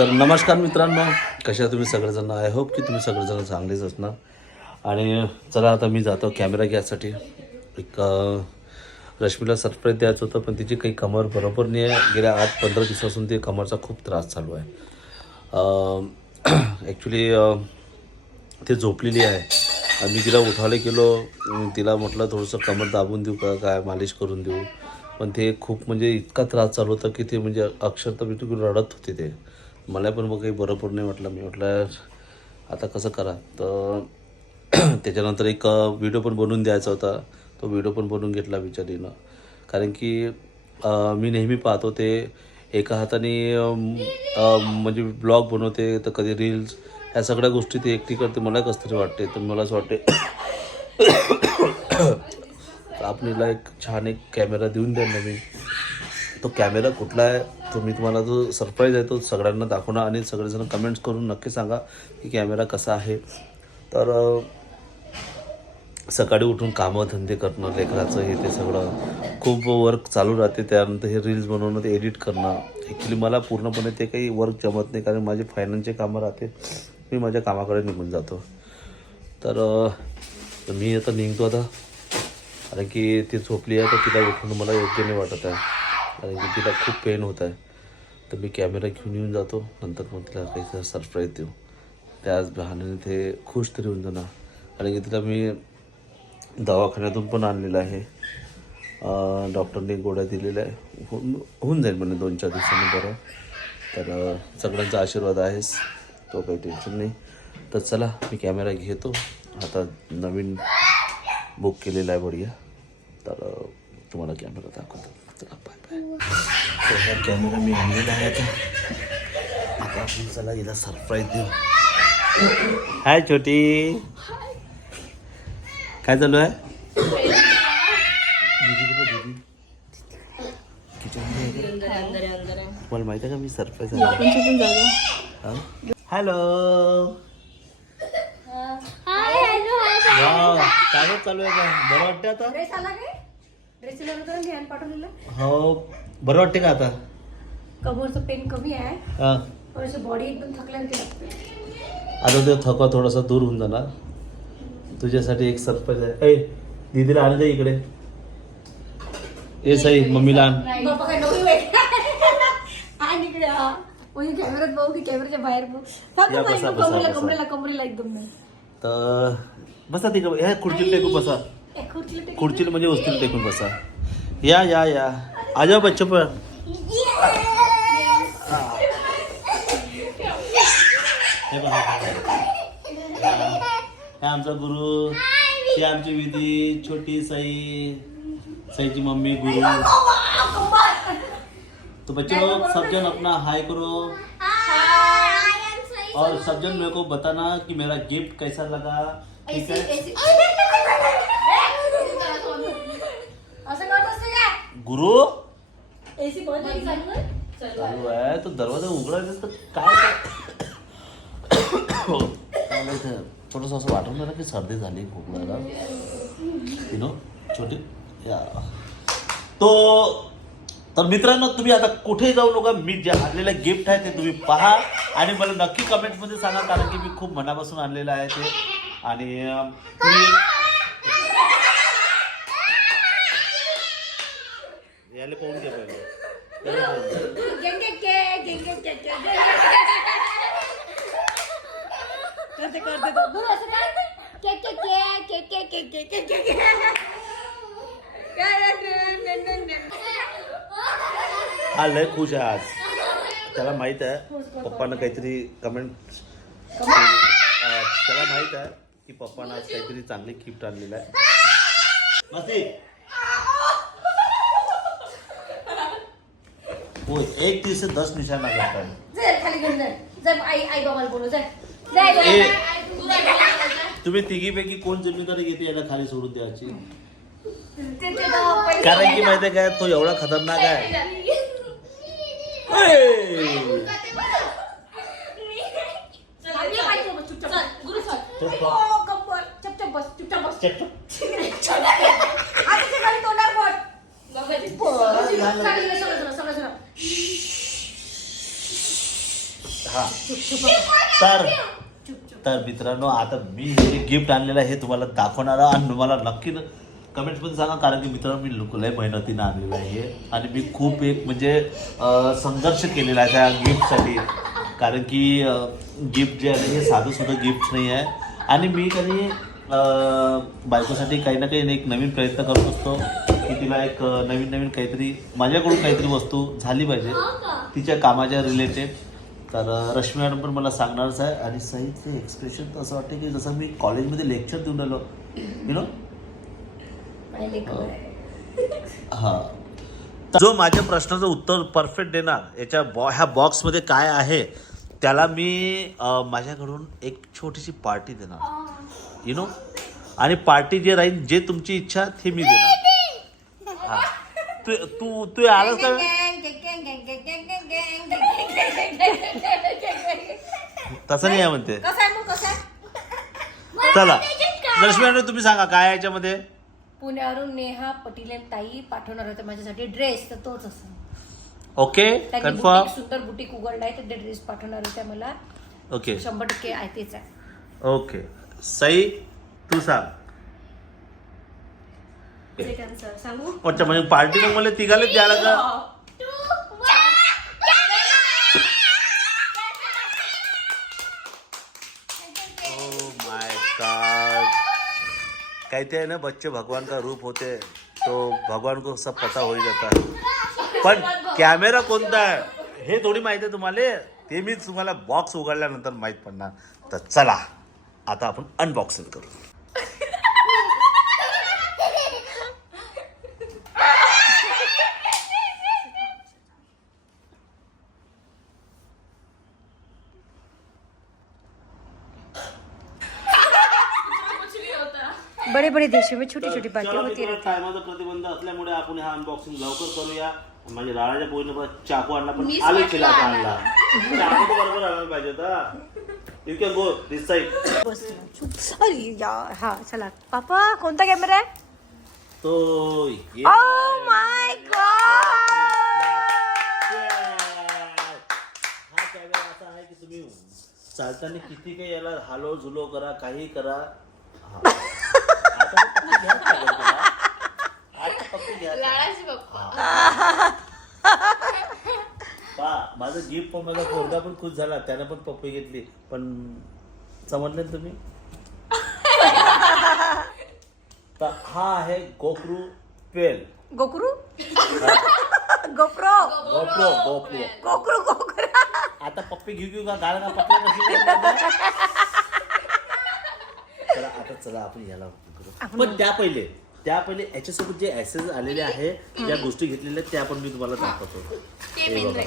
तर नमस्कार मित्रांनो कशा तुम्ही सगळेजण? आय होप की तुम्ही सगळेजण चांगलेच असणार. आणि चला आता मी जातो कॅमेरा घ्यायसाठी. एक रश्मीला सरप्राईज द्यायचं होतं पण तिची काही कमर बरोबर नाही आहे. गेल्या आठ पंधरा दिवसापासून ती कमरचा खूप त्रास चालू आहे. ॲक्च्युली ती झोपलेली आहे. आणि मी तिला उठवायला गेलो. तिला म्हटलं थोडंसं कमर दाबून देऊ का? काय मालिश करून देऊ? पण ते खूप म्हणजे इतका त्रास चालू होता की ते म्हणजे अक्षरशः बिलकुल रडत होते ते. मला पण मग काही बरोबर नाही वाटलं. मी म्हटलं आता कसं करा? तर त्याच्यानंतर एक व्हिडिओ पण बनवून द्यायचा होता. तो व्हिडिओ पण बनवून घेतला बिचारीनं. कारण की मी नेहमी पाहतो ते एका हाताने म्हणजे ब्लॉग बनवते तर कधी रील्स ह्या सगळ्या गोष्टी ते एकटी करते मला कसं तरी वाटते. तर मला असं वाटते आपल्याला एक छान एक कॅमेरा देऊन द्या नवीन तो कॅमेरा कुठला आहे? तुम्ही तुम्हाला जो सरप्राईज आहे तो सगळ्यांना दाखवणार आणि सगळेजण कमेंट्स करून नक्की सांगा की कॅमेरा कसा आहे. तर सकाळी उठून कामं धंदे करणं लेकराचं हे ते सगळं खूप वर्क चालू राहते. त्यानंतर हे रील्स बनवणं ते एडिट करणं. ॲक्च्युली मला पूर्णपणे ते काही वर्क जमत नाही कारण माझे फायनान्सचे कामं राहते. मी माझ्या कामाकडे निघून जातो. तर मी आता निघतो आता. कारण की ती झोपली आहे तर तिला उठून मला योग्य नाही वाटत आहे. कारण की तिला खूप पेन होत आहे. तर मी कॅमेरा घेऊन येऊन जातो. नंतर मग तिला काही सरप्राईज देऊ. त्याच बहाण्याने ते खुश तरी होऊन जाणार. कारण की तिला मी दवाखान्यातून पण आणलेलं आहे. डॉक्टरने गोळ्या दिलेल्या आहे. होऊन होऊन जाईल म्हणजे दोन चार दिवसांनी बरं. तर सगळ्यांचा आशीर्वाद आहेच तो काही टेन्शन नाही. तर चला मी कॅमेरा घेतो. आता नवीन बुक केलेला आहे बढिया. तर तुम्हाला कॅमेरा दाखवतो. हा कॅमेरा मी आणलेला आहे आता आता आपण चला हिला सरप्राईज देऊ हाय छोटी. काय चालू आहे? तुम्हाला माहिती आहे का मी सरप्राईज हॅलो काय चालू आहे का बरं वाटतं आता? आला घ्यायला पाठवलेलं? हो बरं वाटते का आता? कमरचं पेन कमी आहे. हा. थोडीशी बॉडी एकदम थकल्यासारखी लागते. आता ते थकवा थोडासा दूर होऊन जाणार. तुझ्यासाठी एक सरप्राईज आहे. ए दीदीला आण जा इकडे. ए सई मम्मीला आण. बाप्पा काय आणि इकडे हा. म्हणजे कॅमेऱ्यात बघू की कॅमेऱ्याच्या बाहेर बघू. या बसा, बसा, कमरेला बसा. कमरेला कमरेला एकदम नाही. तर बसा तिकडे. ह्या टेकून बसा. खुर्चीला म्हणजे वस्तूला टेकून बसा। या या या। आ जाओ बच्चो पर। आमचा गुरु ही आमची विधी, छोटी सई सईची मम्मी, गुरु। तो बच्चों सब जन अपना हाय करो। और सब जन मेरे को बताना कि मेरा गिफ्ट कैसा लगा, ठीक है? गुरु? एसी बंद आहे की चालू आहे? चालू आहे. तो दरवाजा उघडायचा तर काय थोडंसं असं वाटून राहिलं की सर्दी झाली खोकल्याला. यु नो छोटी या. तो तर मित्रांनो तुम्ही आता कुठे जाऊ नका. मी जे आणलेलं गिफ्ट आहे ते तुम्ही पहा. आणि मला नक्की कमेंटमध्ये सांगा कारण की मी खूप मनापासून आणलेलं आहे ते. आणि अं, तुम्ही याला पाहून घ्या पहिले याला पाहून घ्या. गेंगे के, गेंगे के, के, गेंगे करते करते तो बोल असं काय के के के के के के के के के के हा लय खुश आहे आज. त्याला माहीत आहे पप्पानं काहीतरी कमेंट त्याला माहीत आहे की पप्पानं आज काहीतरी चांगली गिफ्ट आणलेलं आहे. वो एक तीर से दस निशाना करता है जाय खाली घेऊन जाय जाय आई आई बाबाला बोलू जाय जाय ए. जाय तुम्ही तिघीपैकी कोण जमीनदारी घेते याला खाली सोडून द्यायची? कारण की माहितीये काय तो एवढा खतरनाक आहे. ए! आपल्या पाहिजे बस, चुपचाप गुरु सर तो ओ, प- गप्पर चुपचाप बस चुपचाप बस चेक. आता ते खाली तोंडावर बोट. सगळं, सगळं, सगळं, सगळं, सगळं. हा तर तर मित्रांनो आता मी हे गिफ्ट आणलेलं आहे हे तुम्हाला दाखवणार आणि तुम्हाला नक्की कमेंट्समध्ये सांगा कारण की मित्रांनो मी लुक लय मेहनतीनं आणलेलं आहे. हे. आणि मी खूप एक म्हणजे संघर्ष केलेला आहे त्या गिफ्टसाठी कारण की गिफ्ट जे आहे हे साधं सुद्धा गिफ्ट नाही आहे. आणि मी कधी बायकोसाठी काही ना काही एक नवीन प्रयत्न करत असतो की तिला एक नवीन नवीन काहीतरी माझ्याकडून काहीतरी वस्तू झाली पाहिजे. तिच्या कामाच्या रिलेटेड तर रश्मी मॅडम पण मला सांगणारच आहे आणि सईचे एक्सप्रेशन तर असं वाटतं की जसं मी कॉलेजमध्ये लेक्चर देऊन राहिलो यु नो हा. जो माझ्या प्रश्नाचं उत्तर परफेक्ट देणार याच्या बॉ ह्या बॉक्समध्ये काय आहे त्याला मी अं, माझ्याकडून एक छोटीशी पार्टी देणार. यु नो आणि पार्टी जे राहील जे तुमची इच्छा ते मी देणार. हा. तू तू तू आलास का? तसं नाही आहे म्हणते. कसं आहे मग कसं आहे? चला. मॅडम तुम्ही सांगा काय आहे याच्यामध्ये? पुण्यावरून नेहा पटील आणि ताई पाठवणार होते माझ्यासाठी ड्रेस तर तोच असं ओके कन्फर्म सुंदर बुटीक उघडलाय आहे तर ते ड्रेस पाठवणार होत्या मला. ओके. शंभर टक्के आहे तेच आहे. ओके. सई तू सांग. सांगू? अच्छा म्हणजे पार्टी मग मला तिघालाच द्यायला का माय गॉड कहते हैं ना बच्चे भगवान का रूप होते तो भगवान को सब पता हो ही जाता है। पण कॅमेरा कोणता आहे हे? थोडी माहिती आहे तुम्हाला ते मी तुम्हाला बॉक्स उघडल्यानंतर माहीत पडणार. तर चला आता आपण अनबॉक्सिंग करू. बड़े बड़े देशों में छोटी छोटी बातें होती रहती टायमाचा प्रतिबंध असल्यामुळे आपण हा अनबॉक्सिंग लवकर करूया. म्हणजे राळाच्या पोळीने पण चाकू आणला पण आलू चिलाचा आणला. चाकू तर बरोबर आणायला पाहिजे होता you can go this side अरे यार हा चला. पापा कोणता कॅमेरा आहे? तो ये ओ माय गॉड हा कॅमेरा असा आहे की तुम्ही चालताना किती काही याला हालो झुलो करा काही करा. पप्पी पा माझं गिफ्ट पण माझा पोरगा पण खुश झाला. त्याने पण पप्पी घेतली. पण समजले ना तुम्ही? तर हा आहे गोप्रू पेल. गोकरू? गोप्रो गोप्रो गोप्रो गोकरू. गोकरू आता पप्पी घेऊ घेऊ का? गाला का? पप्पी कशी चला आता चला आपण याला करू. पण त्या पहिले त्या पहिले याच्यासोबत जे ऍसेस आलेले आहे ज्या गोष्टी घेतलेल्या त्या पण मी तुम्हाला दाखवतो. हे बघा.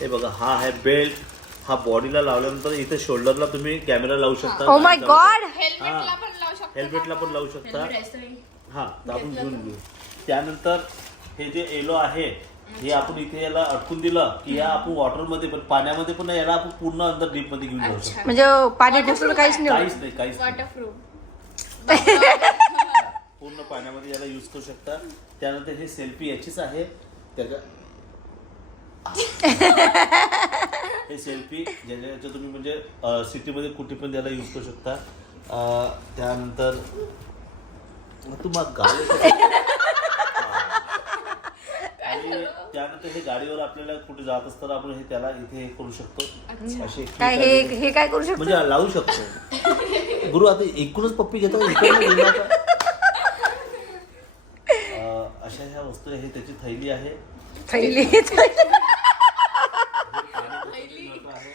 हे बघा हा आहे बेल्ट हा बॉडीला लावल्यानंतर इथे शोल्डरला तुम्ही कॅमेरा लावू शकता. ओ माय गॉड हेल्मेटला पण लावू शकता हा आपण घेऊन घेऊ. त्यानंतर हे जे येलो आहे हे आपण इथे याला अटकून दिलं की या आपण वॉटरमध्ये पण पाण्यामध्ये पण याला आपण पूर्ण अंदर डीपमध्ये घेऊन जाऊ. शकतो म्हणजे पाणी घुसलं काहीच नाही. काहीच नाही काहीच नाही. पूर्ण पाण्यामध्ये याला यूज करू शकता. त्यानंतर हे सेल्फी याचीच आहे. त्याच्या हे सेल्फी ज्याच्या याच्या तुम्ही म्हणजे सिटीमध्ये कुठे पण त्याला यूज करू शकता. अं, त्यानंतर तू मग गाडी आणि त्यानंतर हे गाडीवर आपल्याला कुठे जात असताना आपण हे त्याला इथे हे करू शकतो. काय हे हे काय करू शकतो? म्हणजे लावू शकतो. गुरु आता एकूणच पप्पी घेतो अशा ह्या वस्तू आहे त्याची थैली आहे. थैली. नट आहे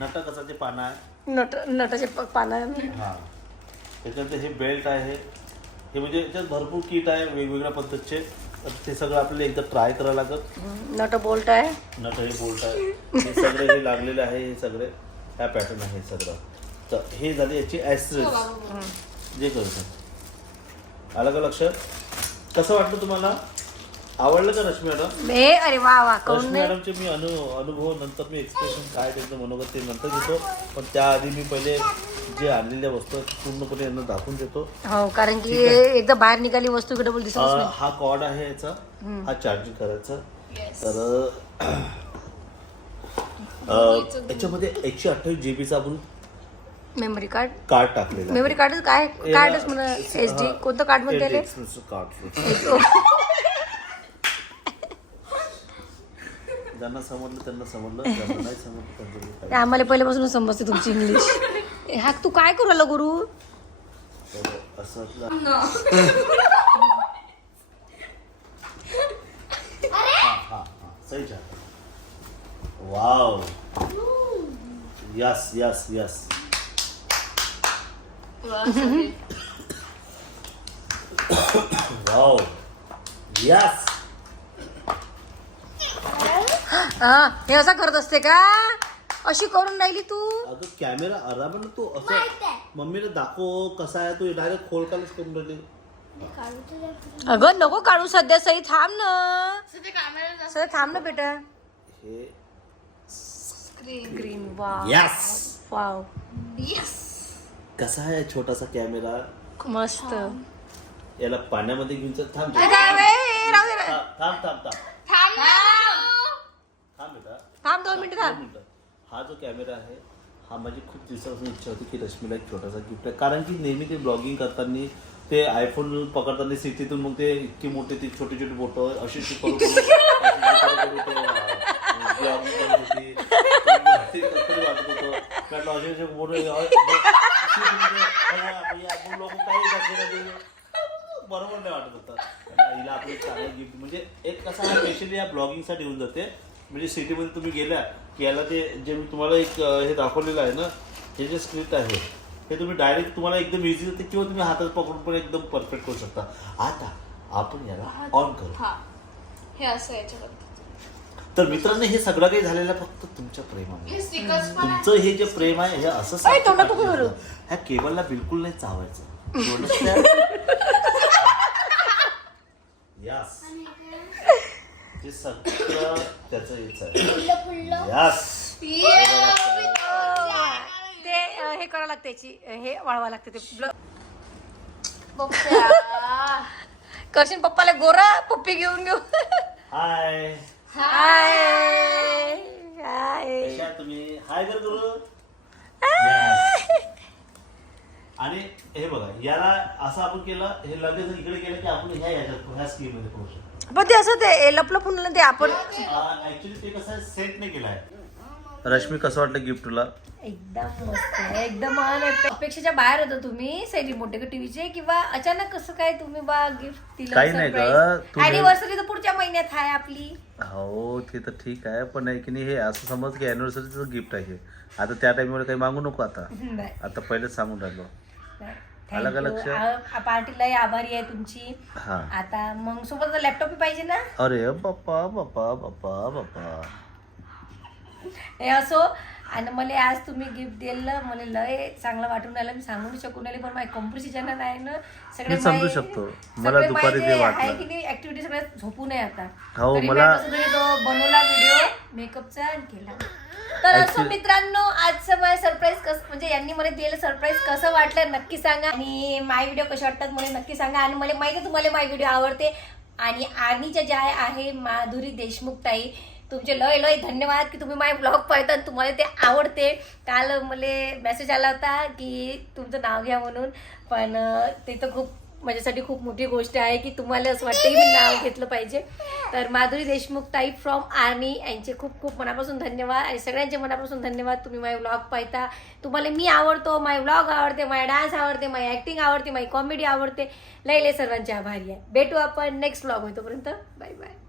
नट कसाचे पानं आहे. नट नटाचे पानं हा. त्याच्यानंतर हे बेल्ट आहे. हे म्हणजे याच्यात भरपूर किट आहे वेगवेगळ्या पद्धतीचे. तर ते सगळं आपल्याला एकदा ट्राय करावं लागत नट बोल्ट आहे. नट हे बोल्ट आहे. हे सगळे हे लागलेले आहे हे सगळे ह्या पॅटर्न आहे सगळं. तर हे झाले याची ॲस्ट्रेस जे करतो आलं का लक्षात? कसं वाटलं तुम्हाला? आवडलं का रश्मी मॅडम? अरे वा वा रश्मी नाही. मॅडमचे मी अनु अनुभव नंतर मी एक्सप्रेशन काय त्यांचं मनोगत ते नंतर घेतो. पण त्याआधी मी पहिले जे आणलेल्या वस्तू आहेत पूर्णपणे यांना दाखवून देतो. हो कारण की एकदा बाहेर निघाली वस्तू की डबल दिसत अं, हा कॉर्ड आहे याचा. हा चार्जिंग करायचा. तर अं, याच्यामध्ये एकशे अठ्ठावीस जी बीचा आपण मेमरी कार्ड कार्ड टाकलेला आहे. मेमरी कार्ड काय? कार्डच म्हणा एच डी कोणतं कार्ड म्हणते कार्ड ज्यांना समजलं त्यांना समजलं. ज्यांना नाही समजलं त्यांचं ते आम्हाला पहिल्यापासून समजते तुमची इंग्लिश हा तू काय करू राहिला गुरु? तर असं हा, हा, हा. सही. Wow yes yes yes wow yes हा हे असं करत असते का? अशी करून राहिली तू? अगं कॅमेरा आराम ना तू असं. मम्मीला दाखव कसा आहे तू डायरेक्ट खोलकालच करून राहिली. अगं नको काढू सध्या सई थांब ना. सध्या थांब ना बेटा. हे ग्रीन वाव यस वाव कसा आहे छोटासा कॅमेरा? मस्त. याला पाण्यामध्ये घेऊन चल. थांब. थांब थांब थांब. थांब थांब दोन मिनिटं थांब. हा जो कॅमेरा आहे हा माझी खूप दिवसापासून इच्छा होती की रश्मीला एक छोटासा गिफ्ट आहे. कारण की नेहमी ते ब्लॉगिंग करताना ते आयफोन पकडताना सिटीतून मग ते इतके मोठे ते छोटे छोटे बोट अशी बरोबर नाही वाटत होतं. हिला आपलं एक चांगलं गिफ्ट म्हणजे एक कसा स्पेशली या ब्लॉगिंगसाठी येऊन जाते. म्हणजे सिटीमध्ये तुम्ही गेल्या की याला ते जे मी तुम्हाला एक हे दाखवलेलं आहे ना हे जे स्क्रिप्ट आहे हे तुम्ही डायरेक्ट तुम्हाला एकदम इझी जाते किंवा तुम्ही हातात पकडून पण एकदम परफेक्ट करू शकता. आता आपण याला ऑन करू. हा. हे असं याच्याबद्दल तर मित्रांनो हे सगळं काही झालेलं आहे फक्त तुमच्या प्रेमामुळे. हे स्टिकर्स पण आहे. तुमचं हे जे प्रेम आहे हे असं सारखं तोंडात नको. ह्या केबलला बिलकुल नाही चावायचं. You हे सगळं त्याचं हेच आहे. यस ते अं, हे करावं लागते याची. हे वाळवा लागते ते. ब्ल-. करशील पप्पाला गोरा पप्पी घेऊन घेऊ. हाय हाय हाय कशा तुम्ही? हाय कर गुरु. आणि हे बघा याला असं आपण केलं हे लगेच इकडे केलं की आपण ह्या याच्यात ह्या स्कीममध्ये पोहोचू पण ते असं ते लपलपून ते आपण ऍक्च्युली ते कसं सेट नाही केलं आहे रश्मी कसं वाटलं गिफ्ट तुला? एकदम मस्त आहे, एकदम अनपेक्षित. अपेक्षेच्या बाहेर होतो तुम्ही सैरी मोठे टीव्हीचे किंवा अचानक कसं काय तुम्ही बा गिफ्ट दिलं काही नाही गं, तू- अॅनिव्हर्सरी तर पुढच्या महिन्यात आहे आपली. हो ते तर ठीक आहे पण आहे की नाही हे असं समज की अॅनिव्हर्सरीचं गिफ्ट आहे हे. आता त्या टाइमवर काही मागू नको आता. आता पहिलेच सांगून राहिलो. नाही. आलं का? आ- पार्टीलाही आभारी आहे तुमची. हा. आता मग सोबत लॅपटॉप पाहिजे ना? अरे बाप्पा बाप्पा बाप्पा बाप्पा हे असो आणि मला आज तुम्ही गिफ्ट दिलं मला लय चांगलं वाटून राहिलं. मी सांगू शकून राहिले पण माझी कॉम्प्युटरची चॅनल आहे ना सगळे मी समजू माझे- शकतो. सगळे मला दुपारी ते माझे वाटलं. आहे की नाही ऍक्टिव्हिटी सगळ्या झोपून आहे आता. हो, तरी मी मला- कसं तरी तो बनवला व्हिडिओ मेकअपचा आणि केला. तर असं Actually- मित्रांनो आजचं माझं सरप्राईज कसं म्हणजे यांनी मला दिलेलं सरप्राईज कसं वाटलं नक्की सांगा. आणि माय व्हिडिओ कसे वाटतात मला नक्की सांगा. आणि मला माहिती आहे तुम्हाला माय व्हिडिओ आवडते. आणि आर्मीच्या ज्या आहे माधुरी देशमुख ताई. तुमचे लय लय धन्यवाद की तुम्ही माझे ब्लॉग पाहता तुम्हाला ते आवडते. काल मला मेसेज आला होता की तुमचं नाव घ्या म्हणून. पण ते तर खूप माझ्यासाठी खूप मोठी गोष्ट आहे की तुम्हाला असं वाटतं की मी नाव घेतलं पाहिजे. तर माधुरी देशमुख ताई फ्रॉम आर्मी यांचे खूप खूप मनापासून धन्यवाद आणि सगळ्यांचे मनापासून धन्यवाद. तुम्ही माझे व्लॉग पाहता. तुम्हाला मी आवडतो माय व्लॉग आवडते माय डान्स आवडते माय ॲक्टिंग आवडते माय कॉमेडी आवडते. लय लय सर्वांचे आभारी आहे. भेटू आपण नेक्स्ट व्लॉग होतोपर्यंत बाय बाय